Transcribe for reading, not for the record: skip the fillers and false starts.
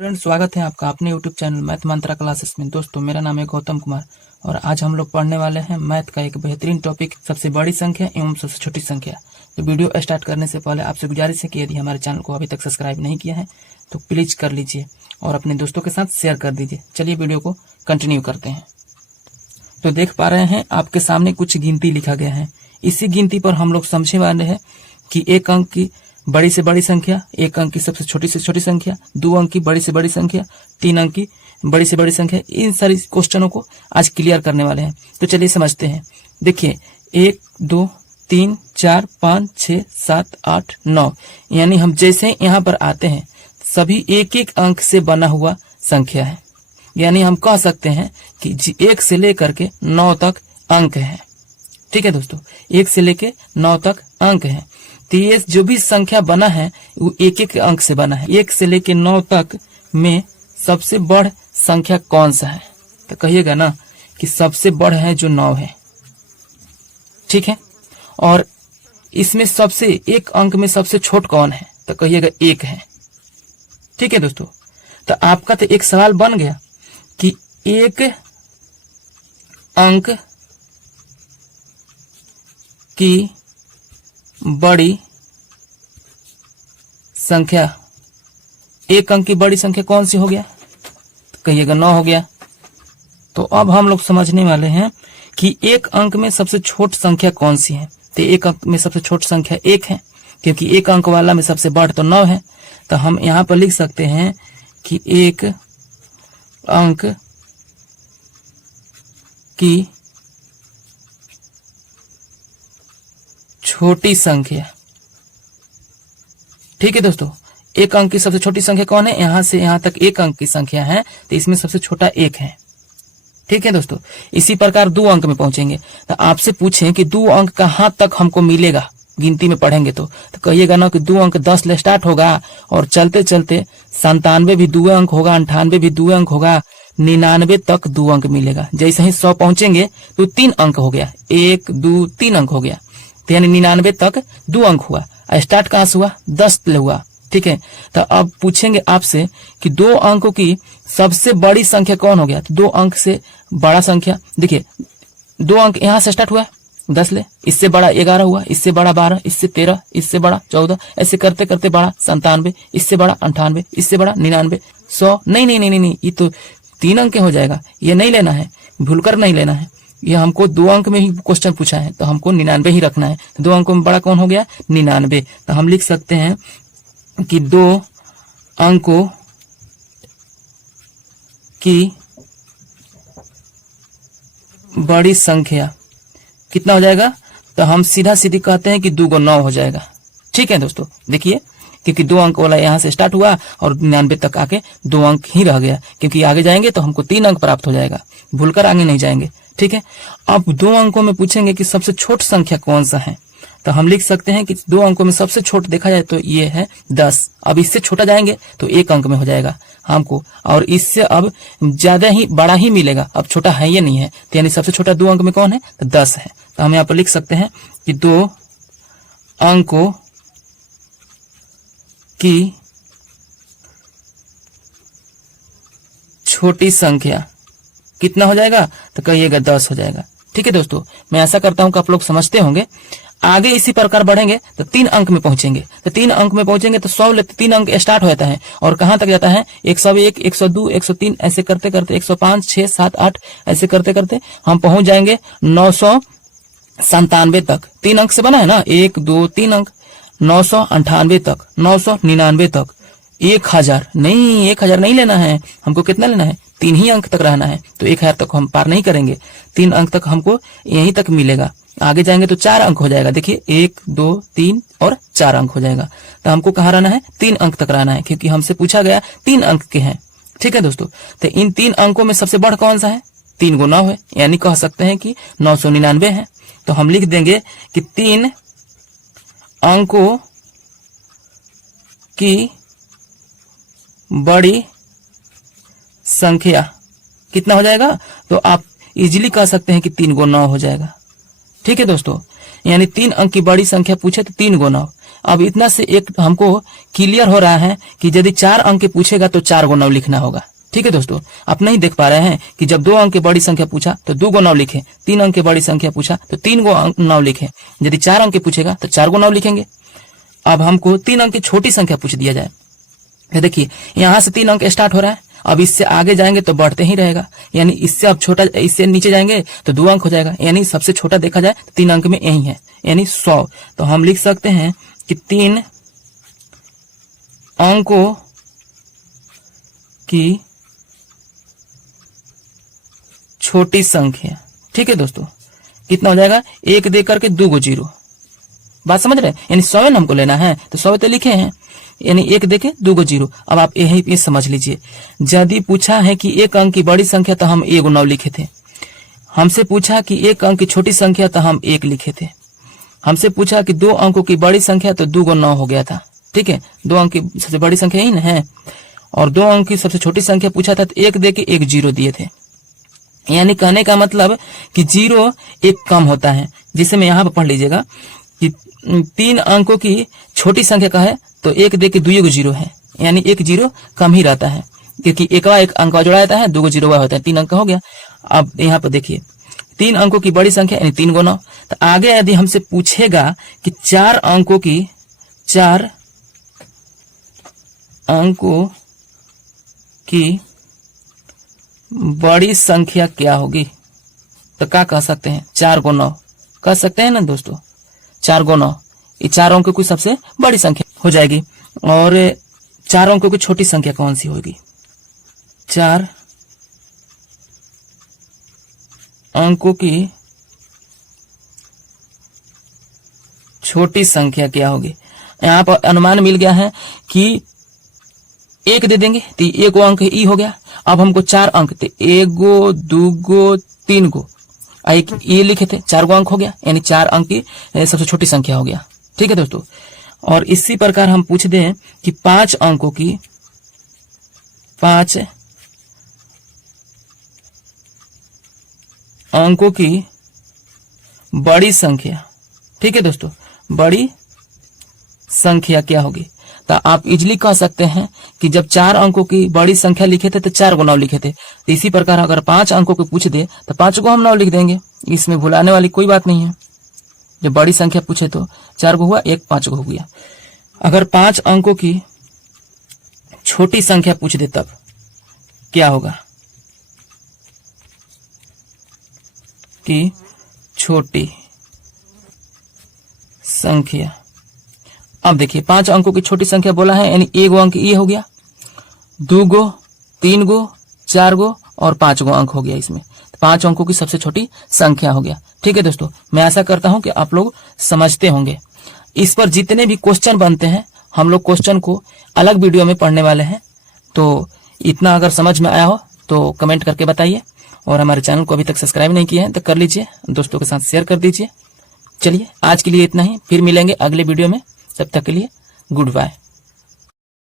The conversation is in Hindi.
फ्रेंड्स, स्वागत है आपका अपने यूट्यूब चैनल मैथ मंत्रा क्लासेस में। दोस्तों, मेरा नाम है गौतम कुमार और आज हम लोग पढ़ने वाले हैं मैथ का एक बेहतरीन टॉपिक, सबसे बड़ी संख्या एवं सबसे छोटी संख्या। तो वीडियो स्टार्ट करने से पहले आपसे गुजारिश है कि यदि हमारे चैनल को अभी तक सब्सक्राइब नहीं किया है तो प्लीज कर लीजिए और अपने दोस्तों के साथ शेयर कर दीजिए। चलिए वीडियो को कंटिन्यू करते हैं। तो देख पा रहे हैं आपके सामने कुछ गिनती लिखा गया है। इसी गिनती पर हम लोग समझने वाले हैं कि एक अंक की बड़ी से बड़ी संख्या, एक अंक की सबसे छोटी से छोटी संख्या, 2 अंक की बड़ी से बड़ी संख्या, 3 अंक की बड़ी से बड़ी संख्या, इन सारी क्वेश्चनों को आज क्लियर करने वाले हैं। तो चलिए समझते हैं। देखिए 1 2 3 4 5 6 7 8 9, यानी हम जैसे यहाँ पर आते हैं सभी एक एक अंक से बना हुआ संख्या है। यानी हम कह सकते हैं कि 1 से लेकर के 9 तक अंक है। ठीक है दोस्तों, 1 से लेके 9 तक अंक है। तो ये जो भी संख्या बना है वो एक एक अंक से बना है। 1 से लेके 9 तक में सबसे बड़ संख्या कौन सा है? तो कहिएगा ना कि सबसे बड़ है जो 9 है। ठीक है, और इसमें सबसे एक अंक में सबसे छोट कौन है? तो कहिएगा 1 है। ठीक है दोस्तों, तो आपका तो एक सवाल बन गया कि एक अंक की बड़ी संख्या, एक अंक की बड़ी संख्या कौन सी हो गया? तो कहिएगा 9 हो गया। तो अब हम लोग समझने वाले हैं कि एक अंक में सबसे छोट संख्या कौन सी है। तो एक अंक में सबसे छोट संख्या 1 है, क्योंकि एक अंक वाला में सबसे बड़ तो 9 है। तो हम यहां पर लिख सकते हैं कि एक अंक की छोटी संख्या। ठीक है दोस्तों, एक अंक की सबसे छोटी संख्या कौन है? यहां से यहां तक एक अंक की संख्या है, तो इसमें सबसे छोटा 1 है। ठीक है दोस्तों, इसी प्रकार 2 अंक में पहुंचेंगे तो आपसे पूछें कि 2 अंक कहां तक हमको मिलेगा गिनती में पढ़ेंगे तो कहिएगा ना कि 2 अंक 10 ले स्टार्ट होगा और चलते चलते 97 भी 2 अंक होगा, 98 भी 2 अंक होगा, 99 तक 2 अंक मिलेगा। जैसे ही 100 पहुंचेंगे तो 3 अंक हो गया, 1 2 3 अंक हो गया। तो यानी 99 तक 2 अंक हुआ। स्टार्ट कहां से हुआ? 10 ले हुआ। ठीक है, तो अब पूछेंगे आपसे कि 2 अंकों की सबसे बड़ी संख्या कौन हो गया? तो 2 अंक से बड़ा संख्या, देखिए 2 अंक यहां से स्टार्ट हुआ 10 ले, इससे बड़ा 11 हुआ, इससे बड़ा 12, इससे 13, इससे बड़ा 14, ऐसे करते करते बड़ा 97, इससे बड़ा 98, इससे बड़ा 99, 100। नहीं नहीं नहीं नहीं, ये तो 3 अंक हो जाएगा, ये नहीं लेना है, भूलकर नहीं लेना है। ये हमको 2 अंक में ही क्वेश्चन पूछा है तो हमको 99 ही रखना है। तो 2 अंकों में बड़ा कौन हो गया? 99। तो हम लिख सकते हैं कि 2 अंकों की बड़ी संख्या कितना हो जाएगा? तो हम सीधा सीधी कहते हैं कि 2 को 9 हो जाएगा। ठीक है दोस्तों, देखिए क्योंकि 2 अंक वाला यहाँ से स्टार्ट हुआ और 99 तक आके 2 अंक ही रह गया, क्योंकि आगे जाएंगे तो हमको 3 अंक प्राप्त हो जाएगा, भूलकर आगे नहीं जाएंगे। ठीक है, अब 2 अंकों में पूछेंगे कि सबसे छोट संख्या कौन सा है। तो हम लिख सकते हैं कि 2 अंकों में सबसे छोट देखा जाए तो ये है 10। अब इससे छोटा जाएंगे तो 1 अंक में हो जाएगा हमको, और इससे अब ज्यादा ही बड़ा ही मिलेगा, अब छोटा है ये नहीं है। तो यानी सबसे छोटा 2 अंक में कौन है? तो 10 है। तो हम यहाँ पर लिख सकते हैं कि 2 अंकों की छोटी संख्या कितना हो जाएगा? तो कहिएगा 10 हो जाएगा। ठीक है दोस्तों, मैं ऐसा करता हूं कि आप लोग समझते होंगे। आगे इसी प्रकार बढ़ेंगे तो 3 अंक में पहुंचेंगे। तो 3 अंक में पहुंचेंगे तो 100 लेते 3 अंक स्टार्ट हो जाता है और कहां तक जाता है? 101, 102, 103, ऐसे करते करते 105, 6, 7, 8, ऐसे करते करते हम पहुंच जाएंगे 997 तक। 3 अंक से बना है ना, 1 2 3 अंक, 998 तक, 999 तक, 1000 नहीं, 1000 नहीं लेना है हमको। कितना लेना है? 3 ही अंक तक रहना है। तो 1000 तक हम पार नहीं करेंगे, 3 अंक तक हमको यहीं तक मिलेगा। आगे जाएंगे तो 4 अंक हो जाएगा। देखिए 1 2 3 और 4 अंक हो जाएगा। तो हमको कहाँ रहना है? 3 अंक तक रहना है, क्योंकि हमसे पूछा गया 3 अंक के हैं। ठीक है दोस्तों, तो इन 3 अंकों में सबसे बड़ा कौन सा है? 3 को 9 है, यानी कह सकते हैं कि 999 है। तो हम लिख देंगे कि 3 अंकों की बड़ी संख्या कितना हो जाएगा? तो आप इजीली कह सकते हैं कि 3 को 9 हो जाएगा। ठीक है दोस्तों, यानी 3 अंक की बड़ी संख्या पूछे तो 3 को 9। अब इतना से एक हमको क्लियर हो रहा है कि यदि 4 अंक के पूछेगा तो 4 गो 9 लिखना होगा। ठीक है दोस्तों, आप नहीं देख पा रहे हैं कि जब 2 अंक की बड़ी संख्या पूछा तो 2 गो 9 लिखे, 3 अंक की बड़ी संख्या पूछा तो 3 गो 9 लिखे, यदि 4 अंक के पूछेगा तो 4 गो 9 लिखेंगे। अब हमको 3 अंक की छोटी संख्या पूछ दिया जाए, देखिए यहाँ से 3 अंक स्टार्ट हो रहा है, अब इससे आगे जाएंगे तो बढ़ते ही रहेगा, यानी इससे अब छोटा, इससे नीचे जाएंगे तो 2 अंक हो जाएगा, यानी सबसे छोटा देखा जाए तो 3 अंक में यही है, यानी 100। तो हम लिख सकते हैं कि 3 अंकों की छोटी संख्या। ठीक है दोस्तों, कितना हो जाएगा, 1 दे करके 2 गो 0, बात समझ रहे हैं, यानी 100 हमको लेना है तो 100 तो लिखे हैं, यानी 1 देके 2 गो 0। अब आप यही ये समझ लीजिए, यदि पूछा है कि 1 अंक की बड़ी संख्या तो हम 1 गो 9 लिखे थे, हमसे पूछा कि 1 अंक की छोटी संख्या तो हम 1 लिखे थे, हमसे पूछा कि 2 अंकों की बड़ी संख्या तो 2 गो 9 हो गया था। ठीक है, 2 अंक की सबसे बड़ी संख्या यही ना है, और 2 अंक की सबसे छोटी संख्या पूछा था तो 1 देके 1 0 दिए थे, यानी कहने का मतलब कि 0 एक कम होता है, जिसे मैं यहाँ पर पढ़ लीजिएगा कि 3 अंकों की छोटी संख्या का है तो 1 दे के 2 गो 0 है, यानी 1 0 कम ही रहता है, क्योंकि एक अंक जोड़ा जाता है, 2 गो 0 होता है, 3 अंक हो गया। अब यहाँ पर देखिए 3 अंकों की बड़ी संख्या यानी 3 गो 9। तो आगे यदि हमसे पूछेगा कि 4 अंकों की बड़ी संख्या क्या होगी, तो क्या कह सकते हैं, 4 गो 9 कह सकते हैं ना दोस्तों, 4 गो 9, ये 4 अंकों की सबसे बड़ी संख्या हो जाएगी। और 4 अंकों की छोटी संख्या कौन सी होगी, 4 अंकों की छोटी संख्या क्या होगी। यहाँ पर अनुमान मिल गया है कि 1 दे देंगे तो 1 गो अंक ई हो गया। अब हमको 4 अंक थे, 1 गो 2 गो 3 गो, एक ये लिखे थे, 4 गो अंक हो गया, यानी 4 अंक की सबसे छोटी संख्या हो गया। ठीक है दोस्तों, और इसी प्रकार हम पूछ दें कि 5 अंकों की बड़ी संख्या। ठीक है दोस्तों, बड़ी संख्या क्या होगी, तो आप इजिली कह सकते हैं कि जब 4 अंकों की बड़ी संख्या लिखे थे तो 4 गो 9 लिखे थे, तो इसी प्रकार अगर 5 अंकों को पूछ दे तो 5 गो हम 9 लिख देंगे, इसमें भुलाने वाली कोई बात नहीं है। जब बड़ी संख्या पूछे तो 4 गो हुआ, 1 5 गो हो गया। अगर 5 अंकों की छोटी संख्या पूछ दे तब क्या होगा, कि छोटी संख्या। अब देखिए 5 अंकों की छोटी संख्या बोला है, यानी 1 गो अंक ये हो गया, 2 गो 3 गो 4 गो और 5 गो अंक हो गया, इसमें 5 अंकों की सबसे छोटी संख्या हो गया। ठीक है दोस्तों, मैं आशा करता हूं कि आप लोग समझते होंगे। इस पर जितने भी क्वेश्चन बनते हैं हम लोग क्वेश्चन को अलग वीडियो में पढ़ने वाले हैं, तो इतना अगर समझ में आया हो तो कमेंट करके बताइए, और हमारे चैनल को अभी तक सब्सक्राइब नहीं किया है तो कर लीजिए, दोस्तों के साथ शेयर कर दीजिए। चलिए आज के लिए इतना ही, फिर मिलेंगे अगले वीडियो में, तब तक के लिए गुड बाय।